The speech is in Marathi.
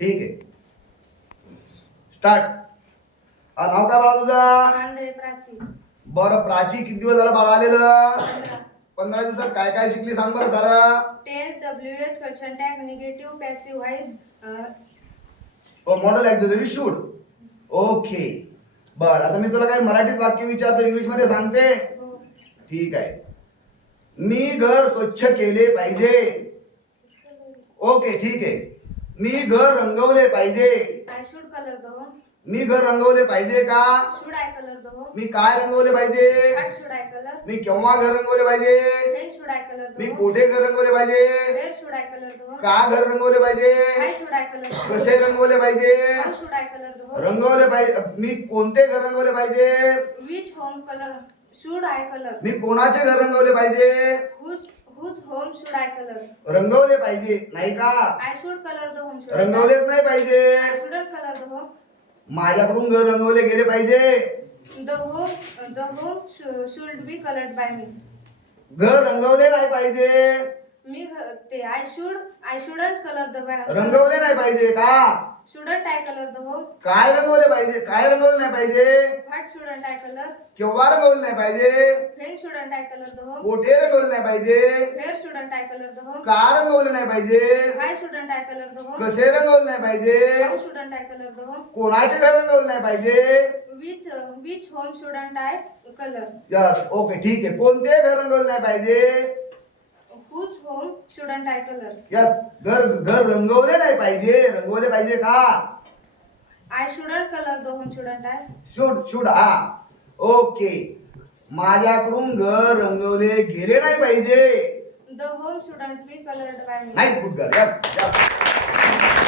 ठीक आहे. स्टार्ट नाव काय बाळा तुझं? आंध्रे प्राची. बरं प्राची किती दिवस झाला बाळा आलेलं? पंधरा. दिवसात काय काय शिकली सांग बरं Sara. Tense W H question tag negative passive voice modal auxiliary should okay बर आता मी तुला काही मराठीत वाक्य विचारतो इंग्लिशमध्ये सांगते ठीक आहे. मी घर स्वच्छ केले पाहिजे. ओके ठीक आहे. मी घर रंगवले पाहिजे. I should colour the home मी घर रंगवले पाहिजे का? Should I colour the home मी काय रंगवले पाहिजे? व्हॉट शूड आय कलर मी केव्हा घर रंगवले पाहिजे? When should I colour the me home कोठे घर रंगवले पाहिजे? Where should I colour the home का घर रंगवले पाहिजे? Why should I colour the कसे रंगवले पाहिजे? How should I colour the home रंगवले पाहिजे. मी कोणते घर रंगवले पाहिजे? Which home colour should I colour मी कोणाचे घर रंगवले पाहिजे? Whose whose home should I colour रंगवले पाहिजे नाही का? I should colour the home रंगवलेच नाही पाहिजे. I shouldn't colour the home माझ्याकडून घर रंगवले गेले पाहिजे. The home the home should be coloured by मी घर रंगवले नाही पाहिजे. मी घ- ते I should I shouldn't colour the रंगवले नाही पाहिजे का? Shouldn't I colour the home काय रंगवले पाहिजे? काय रंगवले नाही पाहिजे? व्हॉट शुडंट आय कलर केव्हा रंगवले नाही पाहिजे? When shouldn't I colour the कोठे रंगवले नाही पाहिजे? Where shouldn't I colour the का रंगवले नाही पाहिजे? Why shouldn't I colour the कसे रंगवले नाही पाहिजे? शुडंट आय कलर द कोणाचे घर रंगवले नाही पाहिजे? Which which home shouldn't I colour yes okay ठीक आहे. कोणते घर रंगवले नाही पाहिजे? Whose home shouldn't I colour yes घर घर रंगवले नाही पाहिजे. रंगवले पाहिजे का? I shouldn't colour the home shouldn't I should should हा. ओके माझ्याकडून घर रंगवले गेले नाही पाहिजे. The home shouldn't be coloured by me नाही गुड गर्ल यस यस